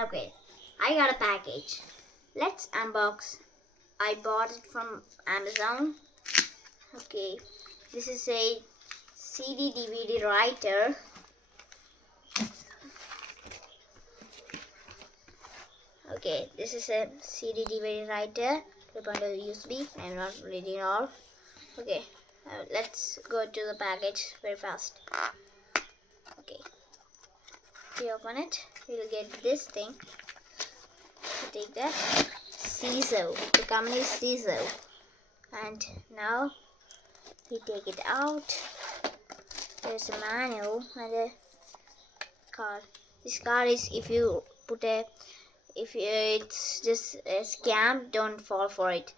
Okay, I got a package. Let's unbox. I bought it from Amazon. Okay, this is a CD DVD writer. Okay, this is a CD DVD writer. Clip on the USB. I'm not reading all. Okay, let's go to the package very fast. Okay, if you open it, you'll get this thing. You take that. CEZO. The company is CEZO. And now you take it out. There's a manual and a card. This card is if it's just a scam, don't fall for it.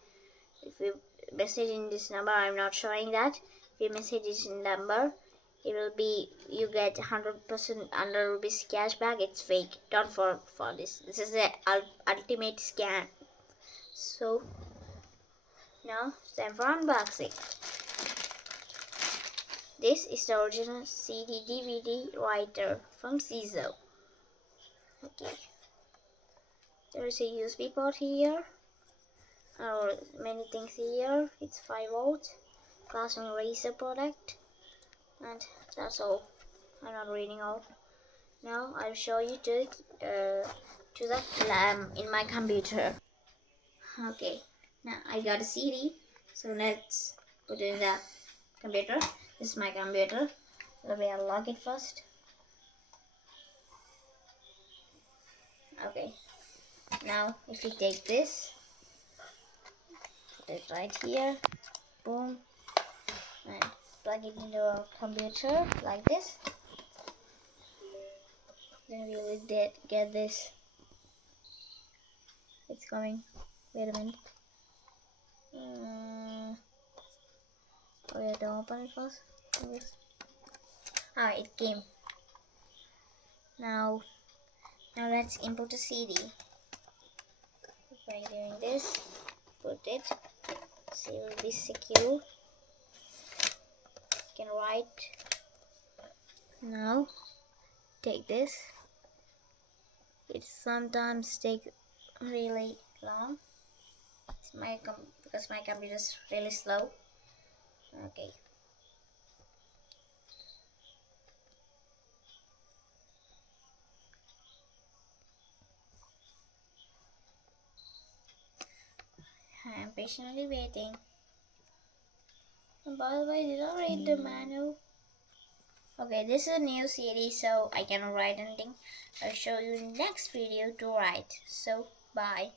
If you message in this number, I'm not showing that. If you message this number, it will be you get 100% ₹100 cashback. It's fake. Don't fall for this. This is the ultimate scam. So now it's time for unboxing. This is the original CD DVD writer from CEZO. Okay. There is a USB port here. Or many things here. It's 5 volts. Classroom eraser product. And that's all. I'm not reading all. Now I'll show you to the lamp in my computer. Okay. Now I got a CD. So let's put it in the computer. This is my computer. Let me unlock it first. Okay. Now if you take this, put it right here, boom, and plug it into our computer like this. Then we will get this. It's coming. Wait a minute. We have to open it first. Ah, it came. Now let's input the CD. By doing this, put it. So it will be secure. You can write. Now take this. It sometimes takes really long. It's because my computer is really slow. Okay. I'm patiently waiting. And by the way, did I read the manual? Okay, this is a new CD, so I cannot write anything. I'll show you in the next video to write. So, bye.